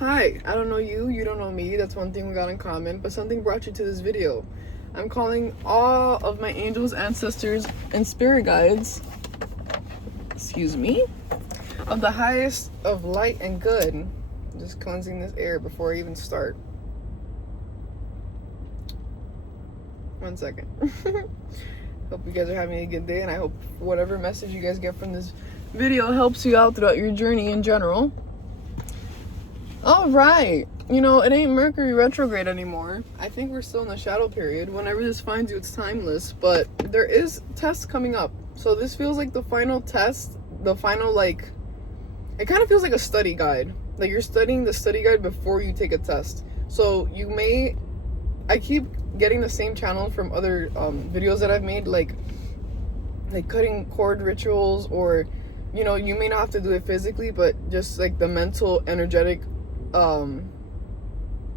Hi, I don't know you, you don't know me, that's one thing we got in common, but something brought you to this video. I'm calling all of my angels, ancestors, and spirit guides, excuse me, of the highest of light and good. Just cleansing this air before I even start. 1 second. Hope you guys are having a good day, and I hope whatever message you guys get from this video helps you out throughout your journey in general. All right, you know, it ain't Mercury retrograde anymore. I think we're still in the shadow period. Whenever this finds you, it's timeless, but there is tests coming up. So this feels like the final test, the final, like, it kind of feels like a study guide. Like you're studying the study guide before you take a test. So you may, I keep getting the same channel from other videos that I've made, like cutting cord rituals, or, you know, you may not have to do it physically, but just like the mental, energetic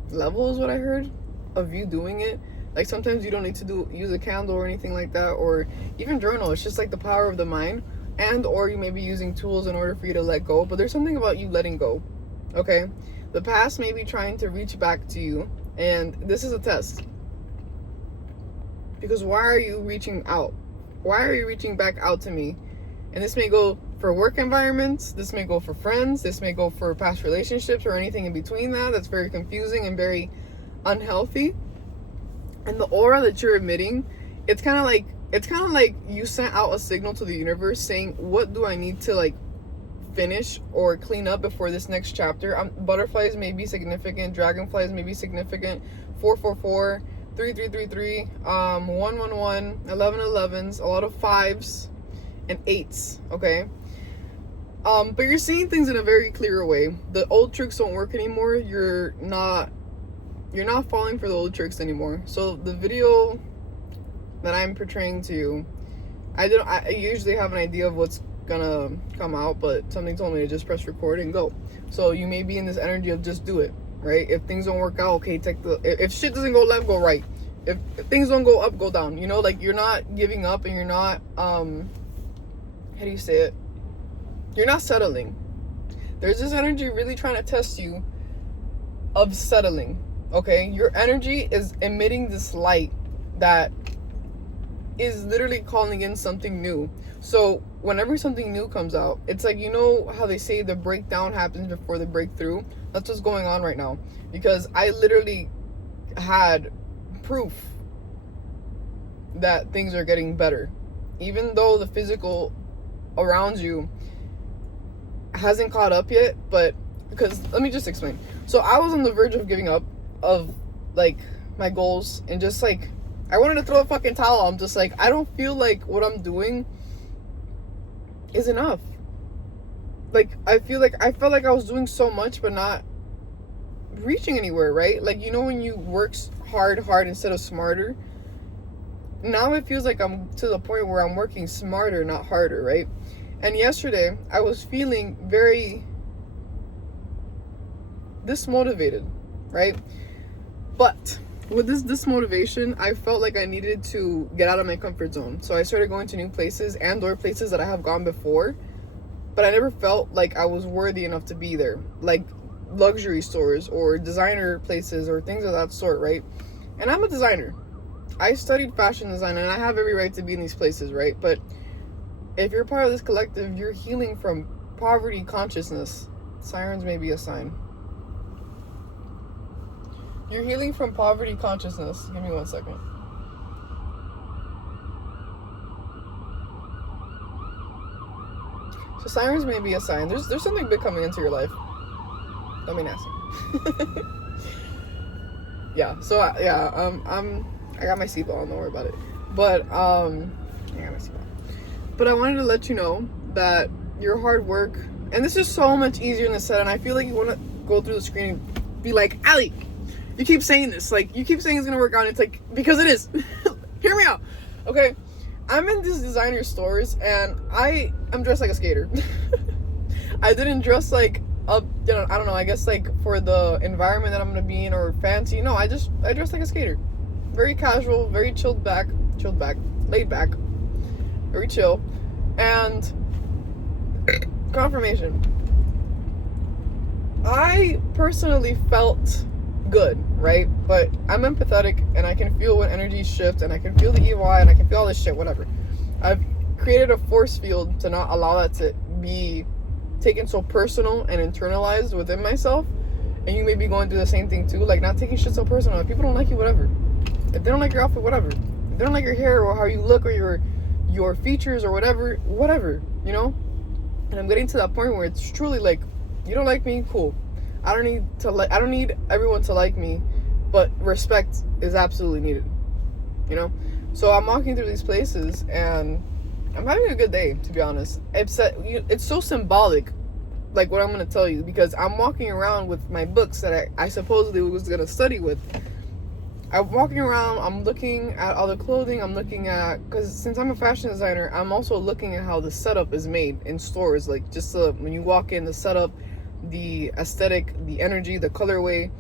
level is what I heard of you doing it. Like sometimes you don't need to use a candle or anything like that, or even journal. It's just like the power of the mind, and or you may be using tools in order for you to let go. But there's something about you letting go. Okay, the past may be trying to reach back to you, and this is a test. Because why are you reaching out? Why are you reaching back out to me? And this may go for work environments, this may go for friends, this may go for past relationships, or anything in between that. That's very confusing and very unhealthy. And the aura that you're emitting, it's kind of like you sent out a signal to the universe saying, what do I need to like finish or clean up before this next chapter? Butterflies may be significant, dragonflies may be significant, 444, 3333, 111, 1111s, a lot of 5s and 8s, okay? But you're seeing things in a very clear way. The old tricks don't work anymore. You're not falling for the old tricks anymore. So the video that I'm portraying to you, I usually have an idea of what's gonna come out, but something told me to just press record and go. So you may be in this energy of just do it, right? If things don't work out, okay, if shit doesn't go left, go right. If things don't go up, go down. You know, like you're not giving up, and you're not how do you say it? You're not settling. There's this energy really trying to test you of settling, okay? Your energy is emitting this light that is literally calling in something new. So whenever something new comes out, it's like, you know how they say the breakdown happens before the breakthrough? That's what's going on right now. Because I literally had proof that things are getting better. Even though the physical around you hasn't caught up yet, but because let me just explain. So I was on the verge of giving up of like my goals, and just like I wanted to throw a fucking towel. I'm just like, I don't feel like what I'm doing is enough. Like I felt like I was doing so much but not reaching anywhere, right? Like, you know, when you work hard instead of smarter. Now it feels like I'm to the point where I'm working smarter, not harder, right? And yesterday, I was feeling very dismotivated, right? But with this dismotivation, I felt like I needed to get out of my comfort zone. So I started going to new places or places that I have gone before, but I never felt like I was worthy enough to be there. Like luxury stores or designer places or things of that sort, right? And I'm a designer. I studied fashion design, and I have every right to be in these places, right? But if you're part of this collective, you're healing from poverty consciousness. Sirens may be a sign. You're healing from poverty consciousness. Give me 1 second. So sirens may be a sign. There's something big coming into your life. Don't be nasty. Yeah. So I got my seatbelt on. Don't worry about it. But I got my seatbelt. But I wanted to let you know that your hard work, and this is so much easier in the set, and I feel like you want to go through the screen and be like, Ali, you keep saying this, like, you keep saying it's going to work out, and it's like, because it is. Hear me out. Okay, I'm in these designer stores, and I am dressed like a skater. I didn't dress like, I don't know, I guess like for the environment that I'm going to be in, or fancy. No, I dressed like a skater. Very casual, very laid back. Very chill. And confirmation. I personally felt good, right? But I'm empathetic, and I can feel when energies shift, and I can feel the EY, and I can feel all this shit, whatever. I've created a force field to not allow that to be taken so personal and internalized within myself. And you may be going through the same thing too, like not taking shit so personal. If people don't like you, whatever. If they don't like your outfit, whatever. If they don't like your hair or how you look or your features or whatever, you know? And I'm getting to that point where it's truly like, you don't like me, cool. I don't need everyone to like me, but respect is absolutely needed. You know? So I'm walking through these places and I'm having a good day, to be honest. It's so symbolic, like what I'm going to tell you, because I'm walking around with my books that I supposedly was going to study with. I'm walking around, I'm looking at all the clothing, I'm looking at, because since I'm a fashion designer, I'm also looking at how the setup is made in stores, like just when you walk in, the setup, the aesthetic, the energy, the colorway,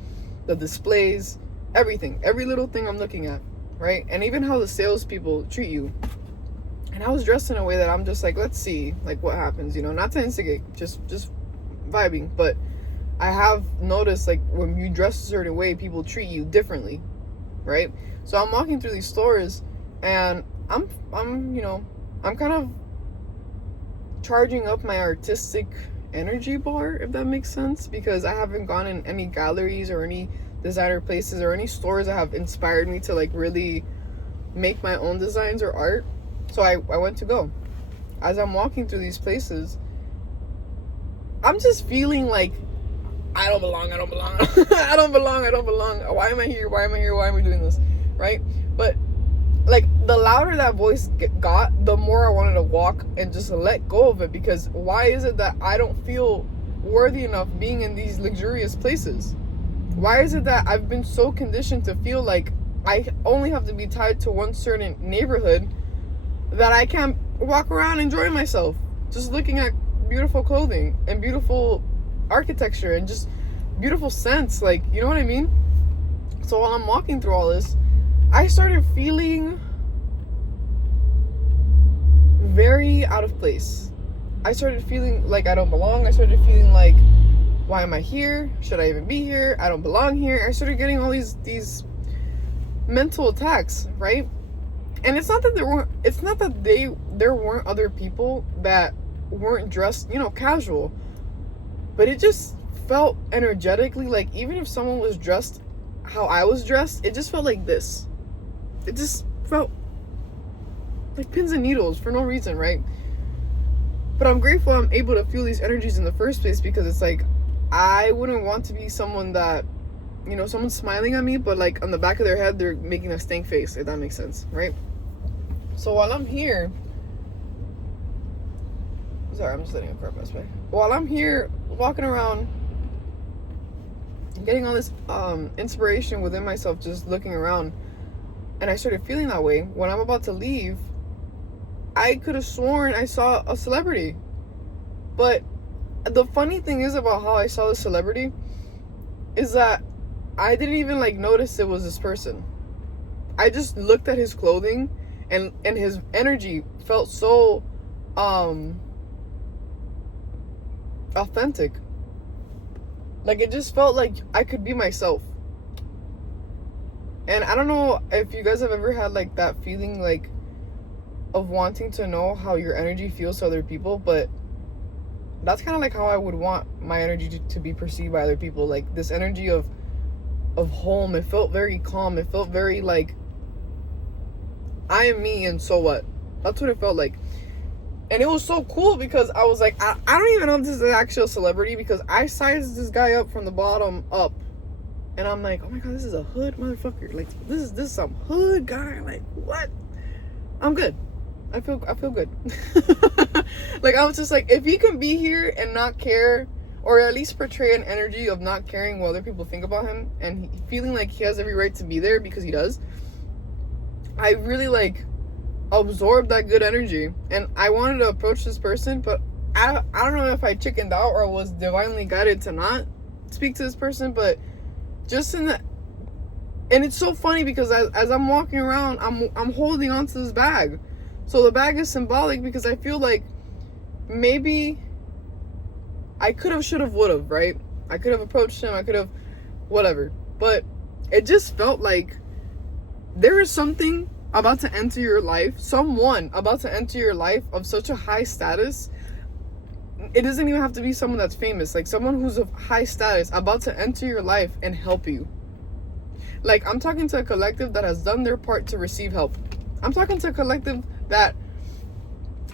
the displays, everything, every little thing I'm looking at, right? And even how the salespeople treat you. And I was dressed in a way that I'm just like, let's see, like what happens, you know, not to instigate, just vibing, but I have noticed like when you dress a certain way, people treat you differently, right? So I'm walking through these stores and I'm kind of charging up my artistic energy bar, if that makes sense, because I haven't gone in any galleries or any designer places or any stores that have inspired me to like really make my own designs or art. So I went to go. As I'm walking through these places, I'm just feeling like I don't belong. I don't belong. Why am I here? Why am I doing this? Right? But like the louder that voice got, the more I wanted to walk and just let go of it, because why is it that I don't feel worthy enough being in these luxurious places? Why is it that I've been so conditioned to feel like I only have to be tied to one certain neighborhood that I can't walk around enjoying myself, just looking at beautiful clothing and beautiful architecture and just beautiful scents, like, you know what I mean? So while I'm walking through all this, I started feeling very out of place. I started feeling like I don't belong. I started feeling like, why am I here? Should I even be here? I don't belong here. I started getting all these mental attacks, right? And it's not that there weren't other people that weren't dressed, you know, casual, but it just felt energetically like even if someone was dressed how I was dressed, it just felt like this. It just felt like pins and needles for no reason, right? But I'm grateful I'm able to feel these energies in the first place, because it's like I wouldn't want to be someone that, you know, someone's smiling at me, but like on the back of their head they're making a stank face, if that makes sense, right? So while I'm here, sorry, I'm just letting a car pass by. While I'm here walking around, getting all this inspiration within myself, just looking around, and I started feeling that way. When I'm about to leave, I could have sworn I saw a celebrity. But the funny thing is about how I saw the celebrity is that I didn't even like notice it was this person. I just looked at his clothing, and his energy felt so authentic. Like it just felt like I could be myself. And I don't know if you guys have ever had like that feeling like of wanting to know how your energy feels to other people, but that's kind of like how I would want my energy to be perceived by other people. Like this energy of home. It felt very calm. It felt very like I am me and so what. That's what it felt like. And it was so cool because I was like, I don't even know if this is an actual celebrity, because I sized this guy up from the bottom up. And I'm like, oh my God, this is a hood motherfucker. Like, this is some hood guy. Like, what? I'm good. I feel good. Like, I was just like, if he can be here and not care, or at least portray an energy of not caring what other people think about him, and feeling like he has every right to be there because he does, I really like absorbed that good energy. And I wanted to approach this person, but I don't know if I chickened out or was divinely guided to not speak to this person, but just in that. And it's so funny because as I'm walking around, I'm holding onto this bag. So the bag is symbolic because I feel like maybe I could have, should have, would have, right? I could have approached him. I could have whatever. But it just felt like there is something about to enter your life, someone about to enter your life of such a high status. It doesn't even have to be someone that's famous, like someone who's of high status about to enter your life and help you. Like, I'm talking to a collective that has done their part to receive help. I'm talking to a collective that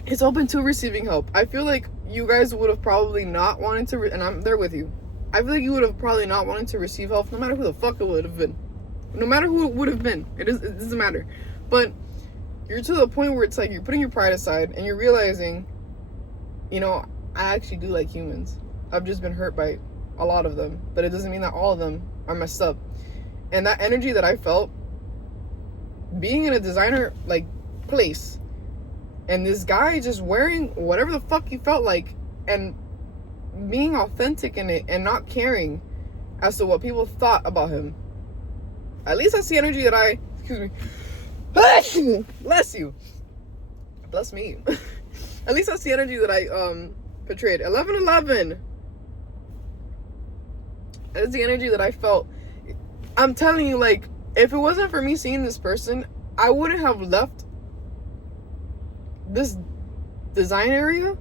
is open to receiving help. I feel like you guys would have probably not wanted to, and I'm there with you. I feel like you would have probably not wanted to receive help, no matter who the fuck it would have been. No matter who it would have been. It doesn't matter. But you're to the point where it's like you're putting your pride aside and you're realizing, you know, I actually do like humans. I've just been hurt by a lot of them. But it doesn't mean that all of them are messed up. And that energy that I felt being in a designer like place, and this guy just wearing whatever the fuck he felt like and being authentic in it and not caring as to what people thought about him. At least that's the energy that I, excuse me, bless you, bless me. At least that's the energy that I portrayed. 11/11. That's the energy that I felt. I'm telling you, like, if it wasn't for me seeing this person, I wouldn't have left this design area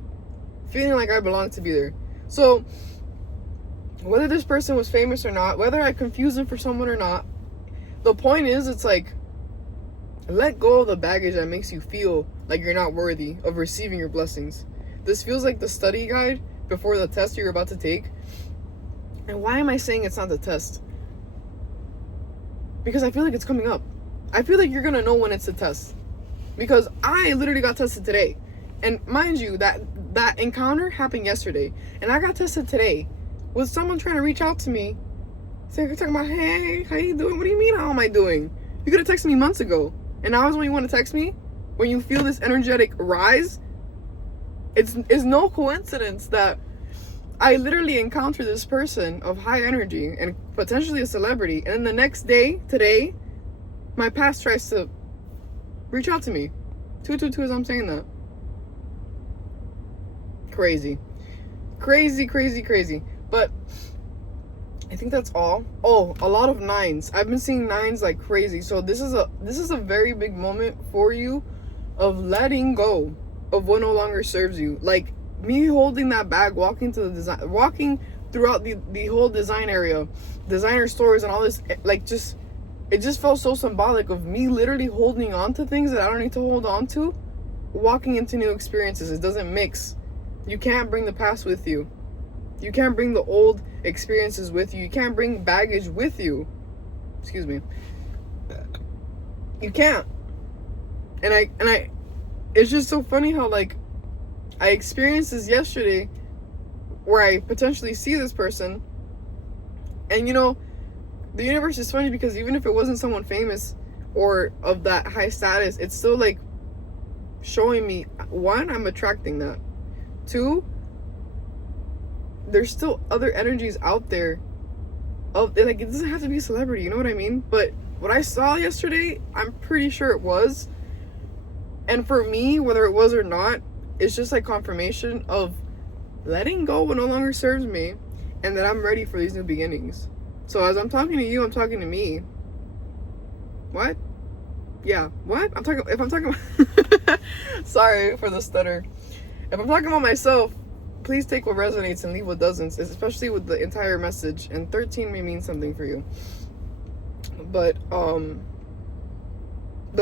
feeling like I belonged to be there. So, whether this person was famous or not, whether I confused him for someone or not, the point is, it's like, let go of the baggage that makes you feel like you're not worthy of receiving your blessings. This feels like the study guide before the test you're about to take. And why am I saying it's not the test? Because I feel like it's coming up. I feel like you're gonna know when it's a test. Because I literally got tested today. And mind you, that encounter happened yesterday. And I got tested today with someone trying to reach out to me. Saying, talking about, hey, how you doing? What do you mean, how am I doing? You could have texted me months ago. And now is when you want to text me? When you feel this energetic rise? It's no coincidence that I literally encountered this person of high energy and potentially a celebrity, and then the next day, today, my past tries to reach out to me. 222 as I'm saying that. Crazy. Crazy. But I think that's all. Oh, a lot of nines. I've been seeing nines like crazy. So this is a very big moment for you of letting go of what no longer serves you. Like, me holding that bag, walking throughout the whole design area, designer stores and all this, like, it just felt so symbolic of me literally holding on to things that I don't need to hold on to, walking into new experiences. It doesn't mix. You can't bring the past with you. You can't bring the old experiences with you. You can't bring baggage with you. Excuse me. You can't. And I it's just so funny how, like, I experienced this yesterday where I potentially see this person, and, you know, the universe is funny because even if it wasn't someone famous or of that high status, it's still like showing me, one, I'm attracting that. Two, there's still other energies out there of, like, it doesn't have to be a celebrity, you know what I mean? But what I saw yesterday, I'm pretty sure it was. And for me, whether it was or not, it's just like confirmation of letting go what no longer serves me, and that I'm ready for these new beginnings. So as I'm talking to you, I'm talking to me. What? Yeah, what? If I'm talking sorry for the stutter. If I'm talking about myself, please take what resonates and leave what doesn't, especially with the entire message. And 13 may mean something for you. But the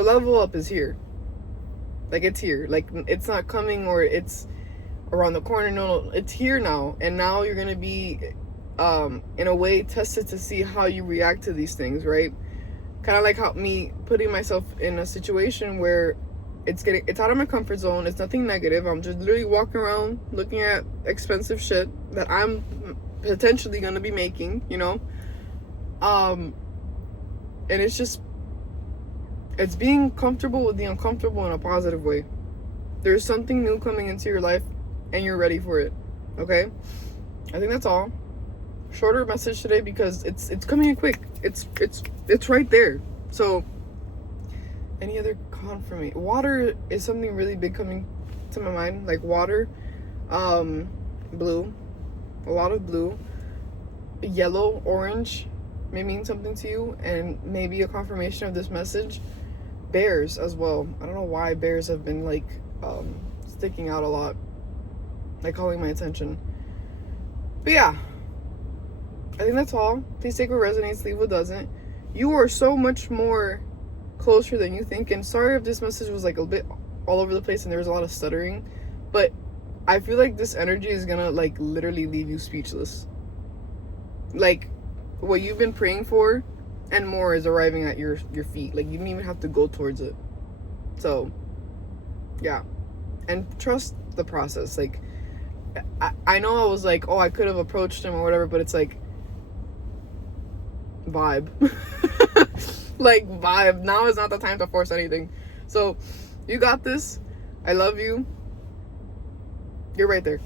level up is here. Like, it's here. Like, it's not coming or it's around the corner. No, it's here now. And now you're going to be, in a way, tested to see how you react to these things, right? Kind of like how me putting myself in a situation where it's out of my comfort zone. It's nothing negative. I'm just literally walking around looking at expensive shit that I'm potentially going to be making, you know? And it's being comfortable with the uncomfortable in a positive way. There's something new coming into your life and you're ready for it. Okay? I think that's all. Shorter message today because it's coming in quick. It's right there. So, any other confirmation? Water is something really big coming to my mind. Like water, blue, a lot of blue. yellow, orange may mean something to you, and maybe a confirmation of this message. Bears as well. I don't know why bears have been like sticking out a lot, like calling my attention. But yeah, I think that's all. Please take what resonates, leave what doesn't. You are so much more closer than you think, and sorry if this message was like a bit all over the place and there was a lot of stuttering, but I feel like this energy is gonna like literally leave you speechless. Like what you've been praying for and more is arriving at your feet. Like you don't even have to go towards it. So yeah, and trust the process. Like I know I was like, oh, I could have approached him or whatever, but it's like vibe. Like vibe. Now is not the time to force anything. So you got this. I love you. You're right there.